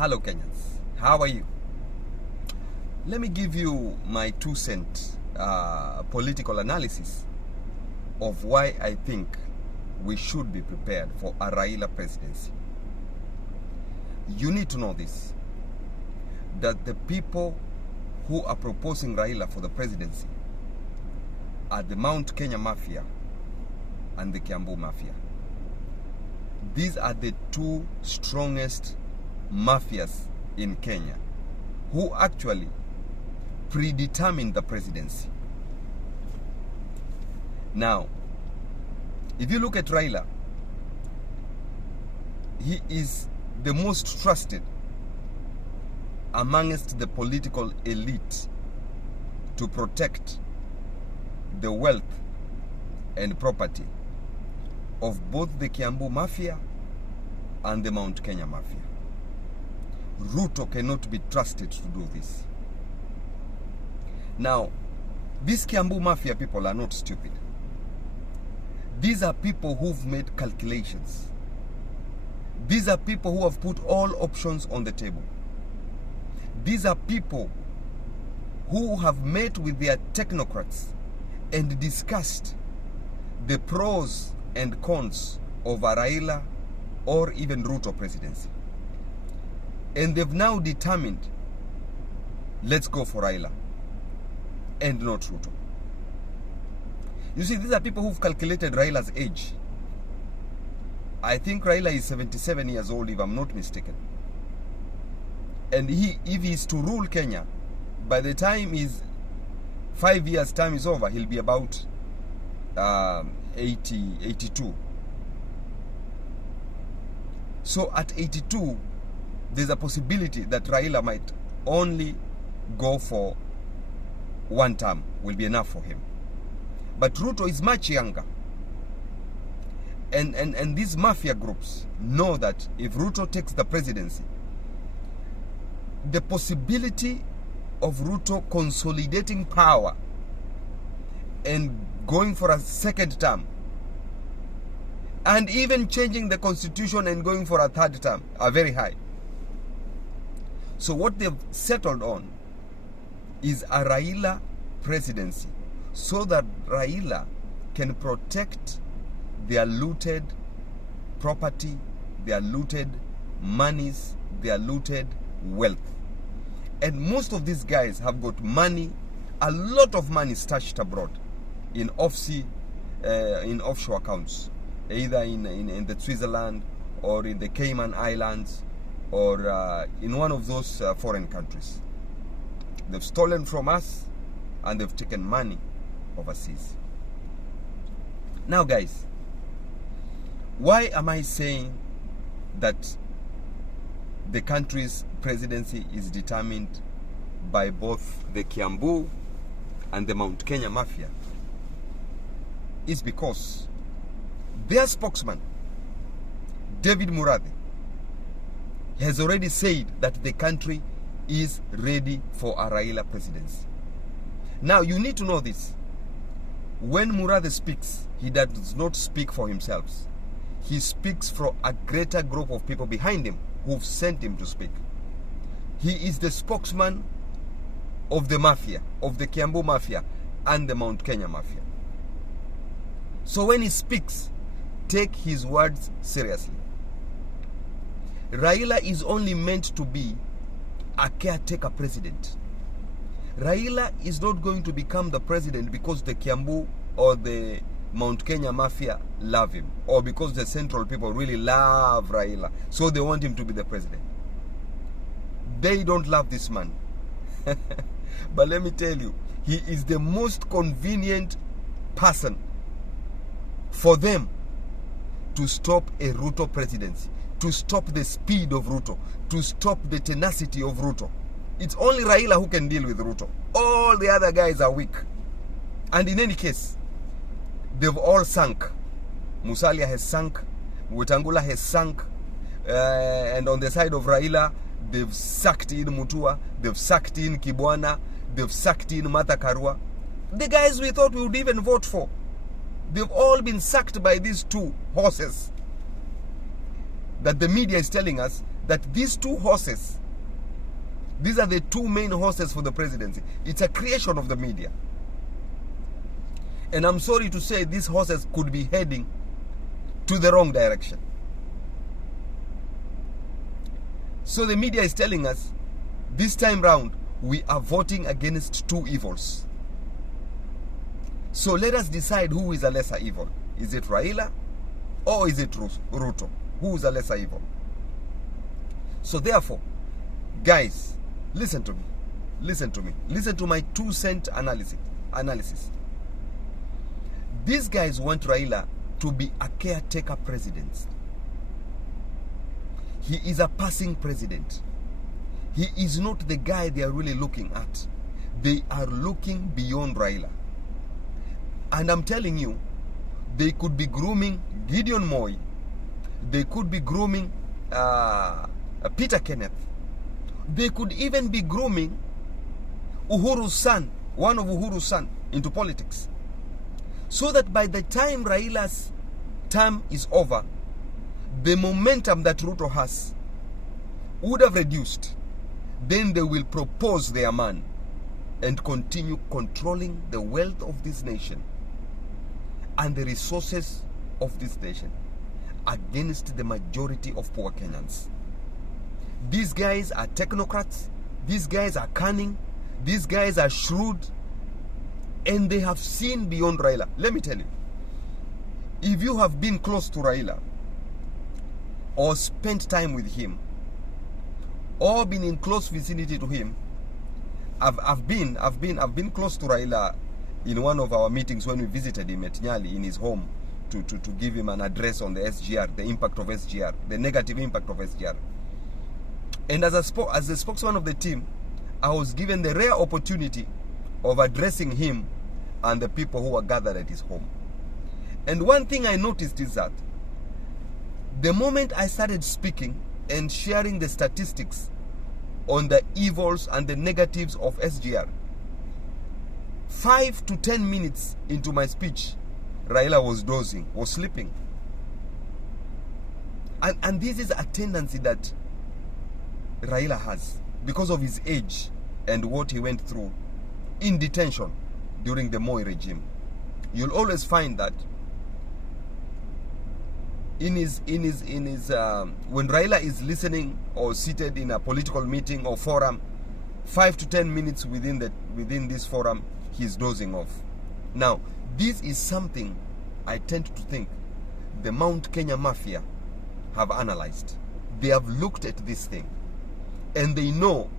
Hello Kenyans, how are you? Let me give you my 2-cent political analysis of why I think we should be prepared for a Raila presidency. You need to know this, that the people who are proposing Raila for the presidency are the Mount Kenya Mafia and the Kiambu Mafia. These are the two strongest mafias in Kenya who actually predetermine the presidency. Now, if you look at Raila, he is the most trusted amongst the political elite to protect the wealth and property of both the Kiambu Mafia and the Mount Kenya Mafia. Ruto cannot be trusted to do this. Now, these Kiambu Mafia people are not stupid. These are people who've made calculations. These are people who have put all options on the table. These are people who have met with their technocrats and discussed the pros and cons of a Raila or even Ruto presidency. And they've now determined, let's go for Raila and not Ruto. You see, these are people who've calculated Raila's age. I think Raila is 77 years old, if I'm not mistaken. And if he's to rule Kenya, by the time his 5 years time is over, he'll be about 82. So at 82, there's a possibility that Raila might only go for one term, will be enough for him. But Ruto is much younger. And these mafia groups know that if Ruto takes the presidency, the possibility of Ruto consolidating power and going for a second term, and even changing the constitution and going for a third term, are very high. So what they've settled on is a Raila presidency, so that Raila can protect their looted property, their looted monies, their looted wealth. And most of these guys have got money, a lot of money stashed abroad in offshore accounts, either in the Switzerland or in the Cayman Islands or in one of those foreign countries. They've stolen from us and they've taken money overseas. Now guys, why am I saying that the country's presidency is determined by both the Kiambu and the Mount Kenya Mafia? Is because their spokesman, David Murathe, has already said that the country is ready for a Raila presidency. Now you need to know this. When Murathe speaks, he does not speak for himself. He speaks for a greater group of people behind him who've sent him to speak. He is the spokesman of the mafia, of the Kiambu Mafia and the Mount Kenya Mafia. So when he speaks, take his words seriously. Raila is only meant to be a caretaker president. Raila is not going to become the president because the Kiambu or the Mount Kenya Mafia love him, or because the central people really love Raila, so they want him to be the president. They don't love this man. But let me tell you, he is the most convenient person for them to stop a Ruto presidency, to stop the speed of Ruto, to stop the tenacity of Ruto. It's only Raila who can deal with Ruto. All the other guys are weak. And in any case, they've all sunk. Musalia has sunk. Wetangula has sunk. And on the side of Raila, they've sucked in Mutua. They've sucked in Kibwana. They've sucked in Martha Karua. The guys we thought we would even vote for, they've all been sucked by these two horses that the media is telling us that these two horses, these are the two main horses for the presidency. It's a creation of the media. And I'm sorry to say these horses could be heading to the wrong direction. So the media is telling us, this time round, we are voting against two evils. So let us decide who is a lesser evil. Is it Raila or is it Ruto? Who is a lesser evil? So therefore, guys, listen to me. Listen to me. Listen to my 2-cent analysis. These guys want Raila to be a caretaker president. He is a passing president. He is not the guy they are really looking at. They are looking beyond Raila. And I'm telling you, they could be grooming Gideon Moi. They could be grooming Peter Kenneth. They could even be grooming Uhuru's son, one of Uhuru's son, into politics. So that by the time Raila's term is over, the momentum that Ruto has would have reduced. Then they will propose their man and continue controlling the wealth of this nation and the resources of this nation against the majority of poor Kenyans. These guys are technocrats. These guys are cunning. These guys are shrewd. And they have seen beyond Raila. Let me tell you, if you have been close to Raila or spent time with him or been in close vicinity to him, I've been close to Raila in one of our meetings when we visited him at Nyali in his home to give him an address on the SGR, the impact of SGR, the negative impact of SGR. And as the spokesman of the team, I was given the rare opportunity of addressing him and the people who were gathered at his home. And one thing I noticed is that the moment I started speaking and sharing the statistics on the evils and the negatives of SGR, 5 to 10 minutes into my speech, Raila was dozing, was sleeping. And this is a tendency that Raila has because of his age and what he went through in detention during the Moi regime. You'll always find that in his when Raila is listening or seated in a political meeting or forum, 5 to 10 minutes within this forum, he's dozing off. Now, this is something I tend to think the Mount Kenya Mafia have analyzed. They have looked at this thing and they know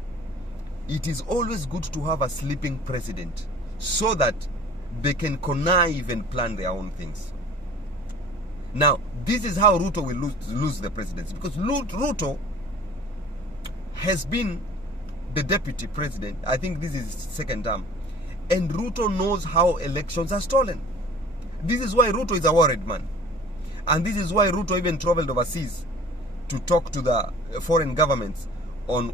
it is always good to have a sleeping president so that they can connive and plan their own things. Now, this is how Ruto will lose the presidency, because Ruto has been the deputy president. I think this is his second term. And Ruto knows how elections are stolen. This is why Ruto is a worried man. And this is why Ruto even traveled overseas to talk to the foreign governments on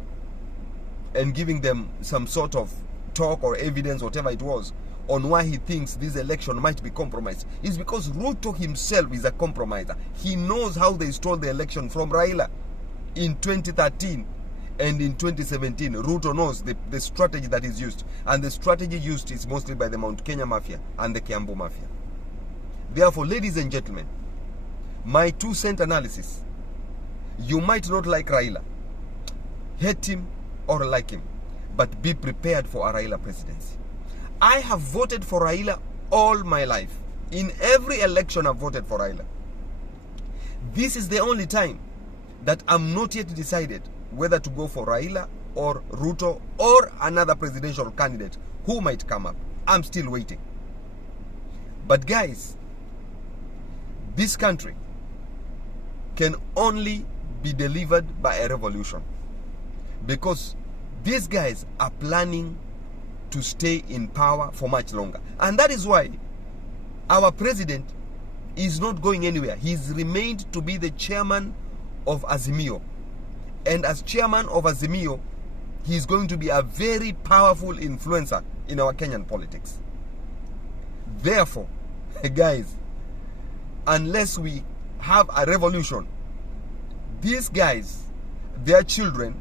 and giving them some sort of talk or evidence, whatever it was, on why he thinks this election might be compromised. It's because Ruto himself is a compromiser. He knows how they stole the election from Raila in 2013 and in 2017. Ruto knows the strategy that is used. And the strategy used is mostly by the Mount Kenya Mafia and the Kiambu Mafia. Therefore, ladies and gentlemen, my 2-cent analysis, you might not like Raila, hate him or like him, but be prepared for a Raila presidency. I have voted for Raila all my life. In every election I've voted for Raila. This is the only time that I'm not yet decided whether to go for Raila or Ruto or another presidential candidate who might come up. I'm still waiting. But guys, this country can only be delivered by a revolution, because these guys are planning to stay in power for much longer. And that is why our president is not going anywhere. He's remained to be the chairman of Azimio. And as chairman of Azimio, he's going to be a very powerful influencer in our Kenyan politics. Therefore, guys, unless we have a revolution, these guys, their children,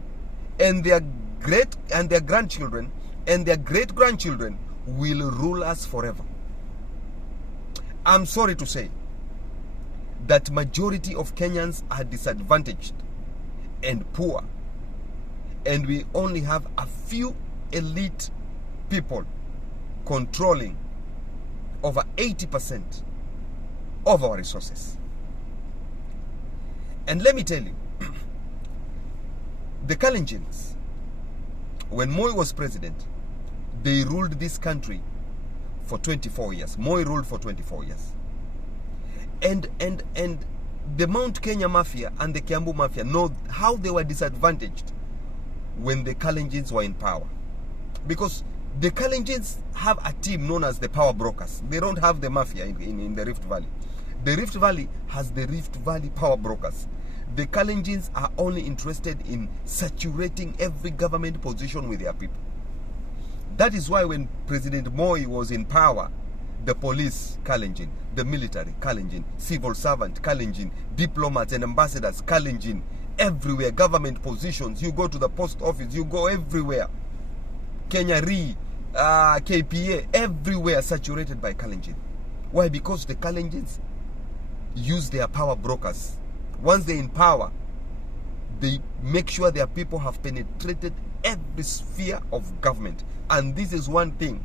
and their grandchildren, and their great-grandchildren will rule us forever. I'm sorry to say that majority of Kenyans are disadvantaged and poor, and we only have a few elite people controlling over 80% of our resources. And let me tell you, the Kalenjins, when Moi was president, they ruled this country for 24 years. Moi ruled for 24 years. And the Mount Kenya Mafia and the Kiambu Mafia know how they were disadvantaged when the Kalenjins were in power. Because the Kalenjins have a team known as the power brokers. They don't have the mafia in the Rift Valley. The Rift Valley has the Rift Valley power brokers. The Kalenjins are only interested in saturating every government position with their people. That is why when President Moi was in power, the police, Kalenjin, the military, Kalenjin, civil servant, Kalenjin, diplomats and ambassadors, Kalenjin, everywhere, government positions, you go to the post office, you go everywhere. Kenya Re, KPA, everywhere saturated by Kalenjin. Why? Because the Kalenjins use their power brokers. Once they're in power, they make sure their people have penetrated every sphere of government. And this is one thing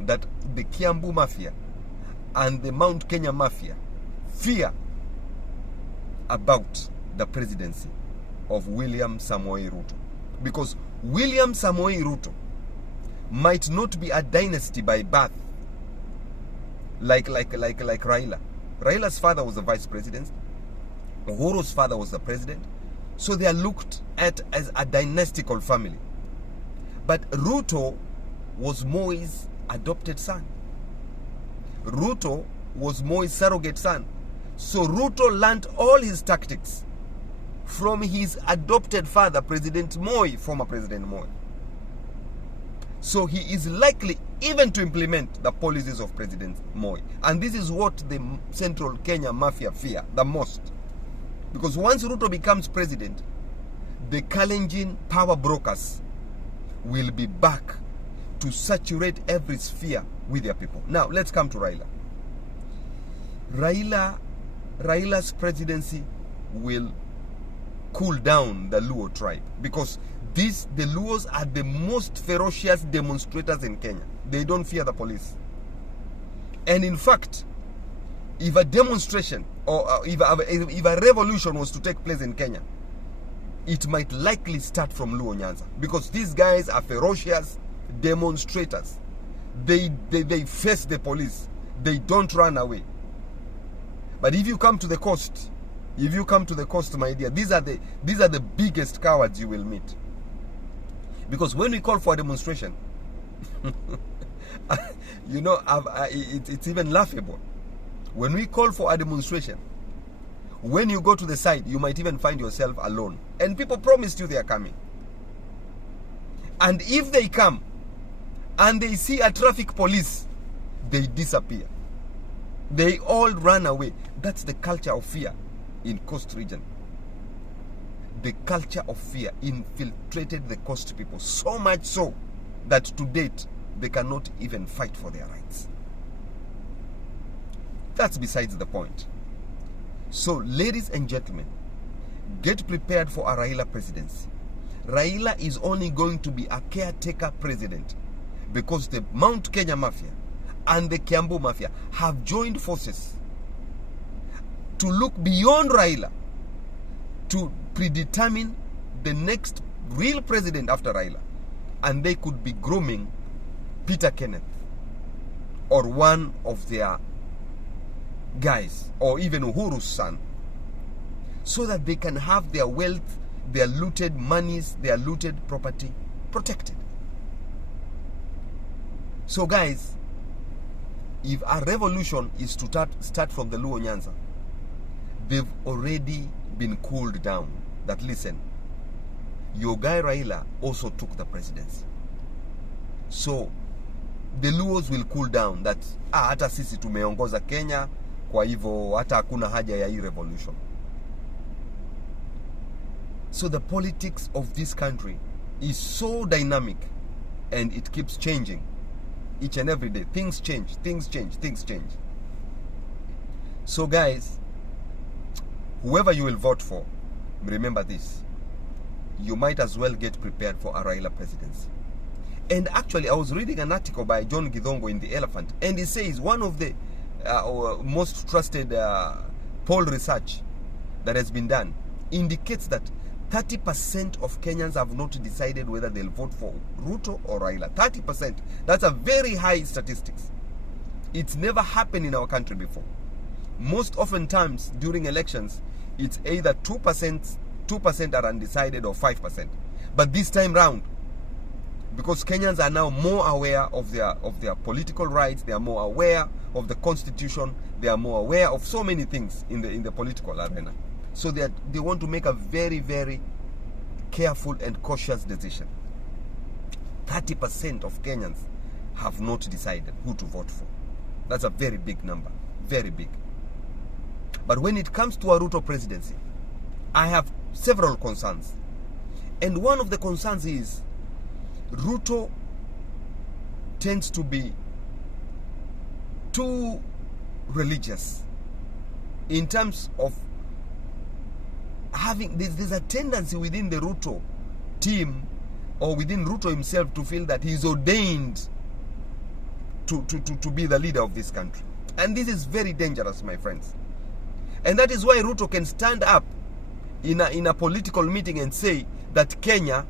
that the Kiambu Mafia and the Mount Kenya Mafia fear about the presidency of William Samoei Ruto. Because William Samoei Ruto might not be a dynasty by birth like Raila. Raila's father was the vice president. Uhuru's father was the president. So they are looked at as a dynastical family. But Ruto was Moi's adopted son. Ruto was Moi's surrogate son. So Ruto learned all his tactics from his adopted father, President Moi, former President Moi. So he is likely even to implement the policies of President Moi. And this is what the Central Kenya Mafia fear the most. Because once Ruto becomes president, the Kalenjin power brokers will be back to saturate every sphere with their people. Now, let's come to Raila. Raila's presidency will cool down the Luo tribe, because the Luos are the most ferocious demonstrators in Kenya. They don't fear the police. And in fact, if a demonstration or if a revolution was to take place in Kenya, it might likely start from Luo Nyanza, because these guys are ferocious demonstrators. They face the police. They don't run away. But if you come to the coast, my dear, these are the biggest cowards you will meet. Because when we call for a demonstration, you know, it's even laughable. When we call for a demonstration, when you go to the side, you might even find yourself alone. And people promised you they are coming. And if they come and they see a traffic police, they disappear. They all run away. That's the culture of fear in coast region. The culture of fear infiltrated the coast people, so much so that to date they cannot even fight for their rights. That's besides the point. So, ladies and gentlemen, get prepared for a Raila presidency. Raila is only going to be a caretaker president because the Mount Kenya Mafia and the Kiambu Mafia have joined forces to look beyond Raila to predetermine the next real president after Raila. And they could be grooming Peter Kenneth or one of their guys, or even Uhuru's son, so that they can have their wealth, their looted monies, their looted property protected. So guys, if a revolution is to start from the Luo Nyanza, they've already been cooled down. That listen, your guy Raila also took the presidency. So the Luos will cool down that hata sisi tumeongoza Kenya, kwa hivyo hata hakuna haja ya hii revolution. So the politics of this country is so dynamic, and it keeps changing each and every day. Things change, things change, things change. So guys, whoever you will vote for, remember this: you might as well get prepared for a Raila presidency. And actually, I was reading an article by John Githongo in The Elephant, and he says one of the most trusted poll research that has been done indicates that 30% of Kenyans have not decided whether they'll vote for Ruto or Raila. 30%. That's a very high statistics. It's never happened in our country before. Most oftentimes during elections, it's either 2% are undecided, or 5%. But this time round, because Kenyans are now more aware of their political rights, they are more aware of the constitution, they are more aware of so many things in the political arena. So they want to make a very, very careful and cautious decision. 30% of Kenyans have not decided who to vote for. That's a very big number, very big. But when it comes to a Ruto presidency, I have several concerns. And one of the concerns is Ruto tends to be too religious in terms of having, there's a tendency within the Ruto team or within Ruto himself to feel that he's ordained to be the leader of this country. And this is very dangerous, my friends. And that is why Ruto can stand up in a political meeting and say that Kenya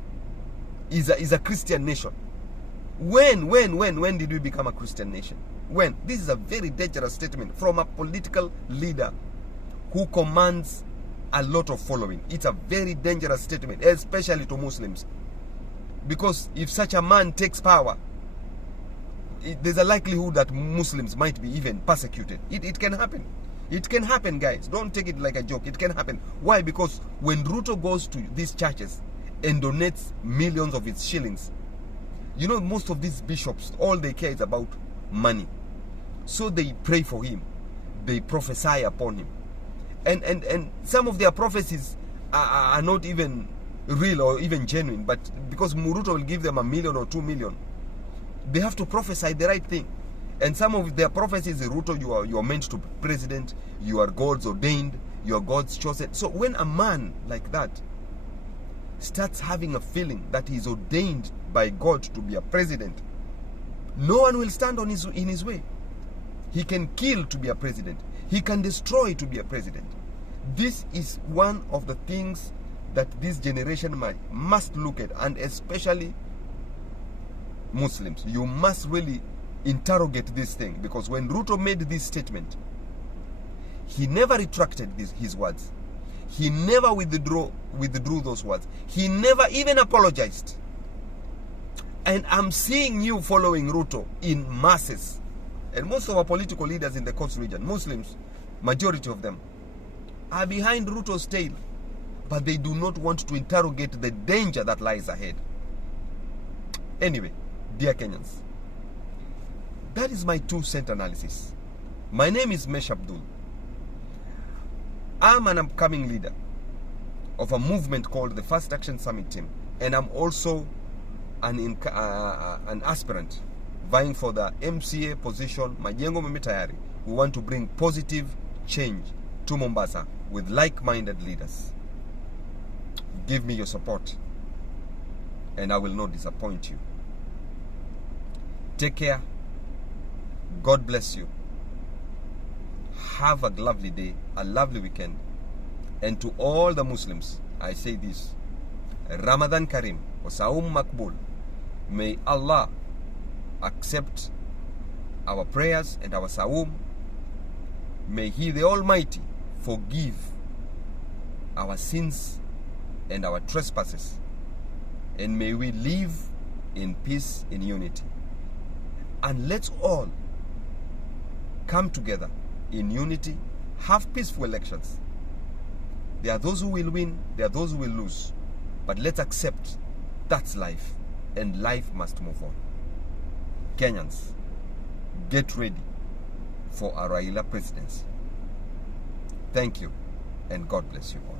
is a Christian nation. When did we become a Christian nation? When? This is a very dangerous statement from a political leader who commands a lot of following. It's a very dangerous statement, especially to Muslims. Because if such a man takes power, there's a likelihood that Muslims might be even persecuted. It can happen. It can happen, guys. Don't take it like a joke. It can happen. Why? Because when Ruto goes to these churches and donates millions of its shillings, you know, most of these bishops, all they care is about money. So they pray for him. They prophesy upon him. And some of their prophecies are not even real or even genuine. But because Ruto will give them 1 million or 2 million, they have to prophesy the right thing. And some of their prophecies, Ruto, you are meant to be president, you are God's ordained, you are God's chosen. So when a man like that starts having a feeling that he is ordained by God to be a president, no one will stand in his way. He can kill to be a president. He can destroy to be a president. This is one of the things that this generation must look at, and especially Muslims. You must really interrogate this thing, because when Ruto made this statement, he never retracted his words. He never withdrew those words. He never even apologized. And I'm seeing you following Ruto in masses. And most of our political leaders in the coast region, Muslims, majority of them, are behind Ruto's tail. But they do not want to interrogate the danger that lies ahead. Anyway, dear Kenyans, that is my 2-cent analysis. My name is Mesh Abdul. I'm an upcoming leader of a movement called the First Action Summit Team. And I'm also an aspirant vying for the MCA position, Majengo Mimi Tayari. We want to bring positive change to Mombasa with like-minded leaders. Give me your support, and I will not disappoint you. Take care. God bless you. Have a lovely day, a lovely weekend. And to all the Muslims, I say this: Ramadan Kareem, wa Saum Makbul. May Allah accept our prayers and our Saum. May He, the Almighty, forgive our sins and our trespasses. And may we live in peace, in unity. And let's all come together in unity, have peaceful elections. There are those who will win, there are those who will lose. But let's accept that's life, and life must move on. Kenyans, get ready for a Raila presidency. Thank you, and God bless you all.